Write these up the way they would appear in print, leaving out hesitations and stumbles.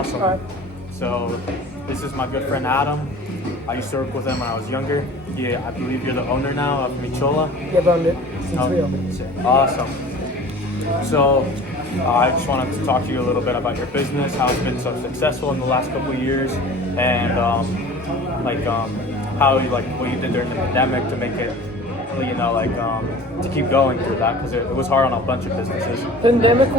Awesome. All right. So this is my good friend Adam. I used to work with him when I was younger. Yeah, I believe you're the owner now of Chola. Yeah, I've owned it since we opened. Awesome. So I just wanted to talk to you a little bit about your business, how it's been so successful in the last couple of years, and how you what you did during the pandemic to make it, to keep going through that, because it was hard on a bunch of businesses. Pandemic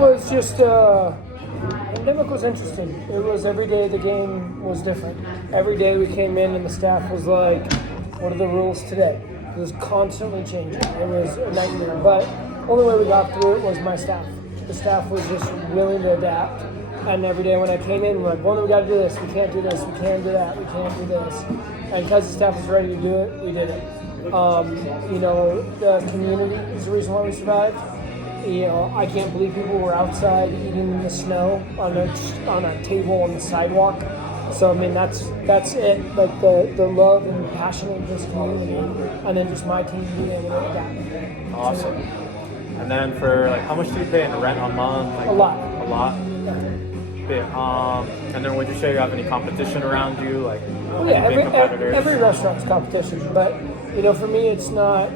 was interesting. It was every day the game was different. Every day we came in and the staff was like, what are the rules today? It was constantly changing. It was a nightmare. But only way we got through it was my staff. The staff was just willing to adapt. And every day when I came in, we're like, well, we got to do this. We can't do this. We can't do that. We can't do this. And because the staff was ready to do it, we did it. The community is the reason why we survived. I can't believe people were outside eating in the snow on a table on the sidewalk. So that's it. Like the love and passion of this community, and then just my team being able to adapt. Awesome. And then for how much do you pay in rent a month? A lot. A lot. Yeah. And then would you say you have any competition around you, every restaurant's competition, but for me it's not.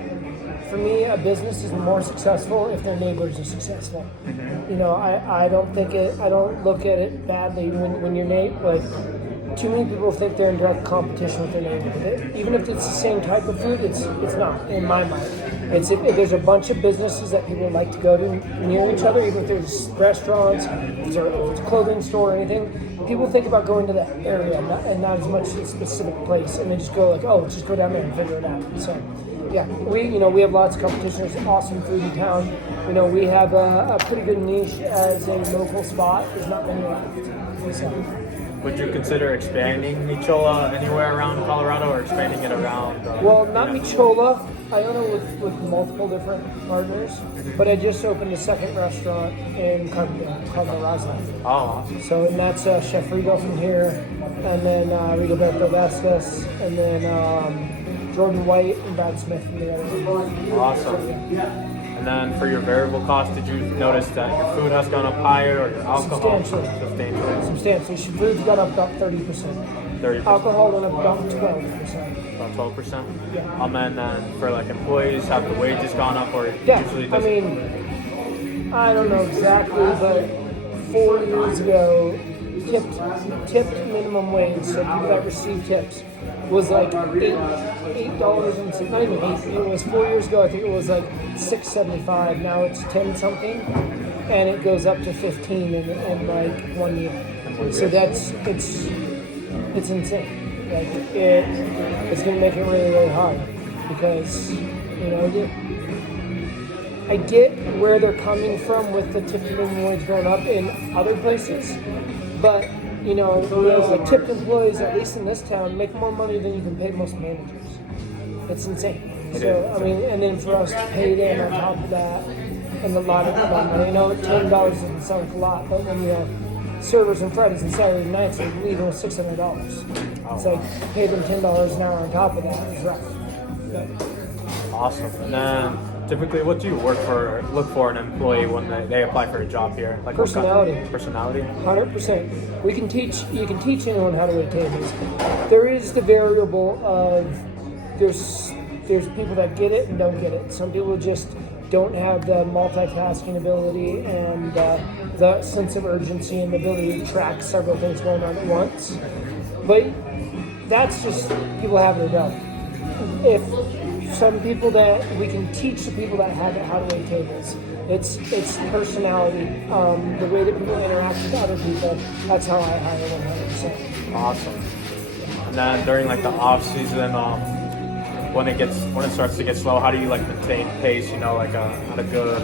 For me, a business is more successful if their neighbors are successful. Mm-hmm. I don't look at it badly when your neighbor, too many people think they're in direct competition with their neighbor. Even if it's the same type of food, it's not, in my mind. If there's a bunch of businesses that people like to go to near each other, even if there's restaurants, if it's a clothing store or anything, people think about going to that area and not as much a specific place, and they just go let's just go down there and figure it out. So. Yeah, we have lots of competition. There's awesome food in town. We have a pretty good niche as a local spot. There's not many left. So. Would you consider expanding Michola anywhere around Colorado, or expanding it around? Not Michola. I own it with multiple different partners, but I just opened a second restaurant in Carbondale called the Raza. Oh, awesome. So, and that's Chef Rigo from here, and then Rigoberto Vasquez, and then Jordan White and Brad Smith from the other one. Awesome. And then for your variable cost, did you notice that your food has gone up higher, or your alcohol? Substantially. Your food's gone up about 30%. 30%. Alcohol went up about 12%. About 12%? Yeah. And then for employees, have the wages gone up, or usually does I don't know exactly, but 4 years ago, tipped minimum wage, so people that receive tips, was $8 and not even $8. It was 4 years ago. I think it was $6.75. Now it's 10 something, and it goes up to 15 in 1 year. So it's insane. It's going to make it really, really hard because I get where they're coming from with the tipped minimum wage going up in other places, but. The tipped employees, at least in this town, make more money than you can pay most managers. It's insane. And then for us to pay them on top of that, and a lot of money, $10 doesn't sound like a lot, but when servers on Fridays and Saturday nights are leaving with $600. It's pay them $10 an hour on top of that is rough. Awesome. And then typically, what do you look for an employee when they apply for a job here? Personality. Personality? 100%. You can teach anyone how to wait tables. There is the variable of there's people that get it and don't get it. Some people just don't have the multitasking ability and the sense of urgency and the ability to track several things going on at once. But that's just people have it or don't. If some people that we can teach the people that have it how to wait tables. It's personality, the way that people interact with other people. That's how I hire 100%. Awesome. And then during the off season, when it starts to get slow, how do you maintain pace? At a good,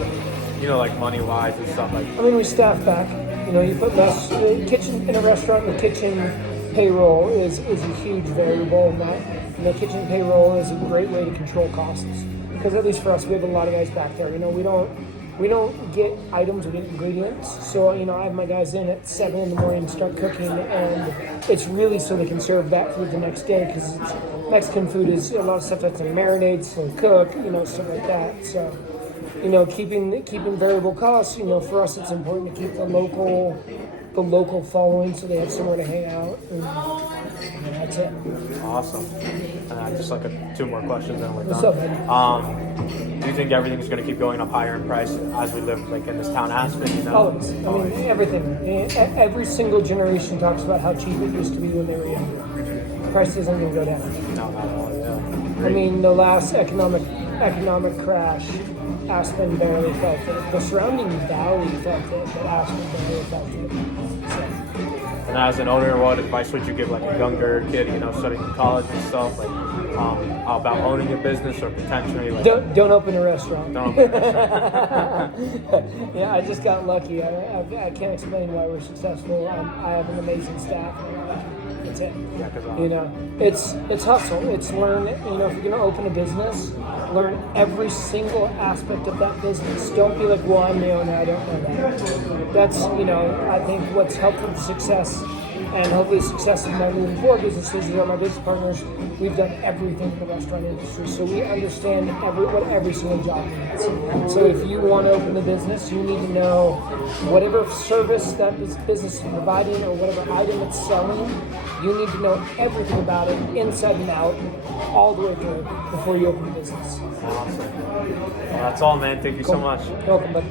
money wise and stuff we staff back. You put less kitchen in a restaurant. The kitchen payroll is a huge variable in that. And the kitchen payroll is a great way to control costs. Because at least for us, we have a lot of guys back there. We don't get items, we get ingredients. So, I have my guys in at 7 in the morning, start cooking, and it's really so they can serve that food the next day, because Mexican food is a lot of stuff that's in marinades, slow cook, stuff like that. So, keeping variable costs, for us it's important to keep the local the local following, so they have somewhere to hang out, and that's it. Awesome. Just like 2 more questions, and we're What's done. up, man? Do you think everything's going to keep going up higher in price as we live like in this town Aspen? You know? Always. I mean, everything. Every single generation talks about how cheap it used to be when they were younger. Price isn't going to go down. No, not at all. Yeah. I mean, the last economic crash, Aspen barely felt it. The surrounding valley felt it, but Aspen barely felt it. So. And as an owner, what advice would you give like a younger kid, you know, studying in college and stuff, like about owning a business or potentially like Don't open a restaurant. don't open a restaurant. Yeah, I just got lucky. I can't explain why we're successful. I have an amazing staff. That's it. Yeah, 'cause, You know, it's hustle. It's learn. You know, if you're gonna open a business, learn every single aspect of that business. Don't be like, well, I'm the owner. I don't know that. That's, you know, I think what's helped with success and hopefully the success of my moving forward businesses is that my business partners, we've done everything in the restaurant industry. So we understand what every single job needs. So if you want to open the business, you need to know whatever service that business is providing or whatever item it's selling, you need to know everything about it, inside and out, all the way through before you open the business. Awesome. Well, that's all, man. Thank you so much. Welcome, buddy.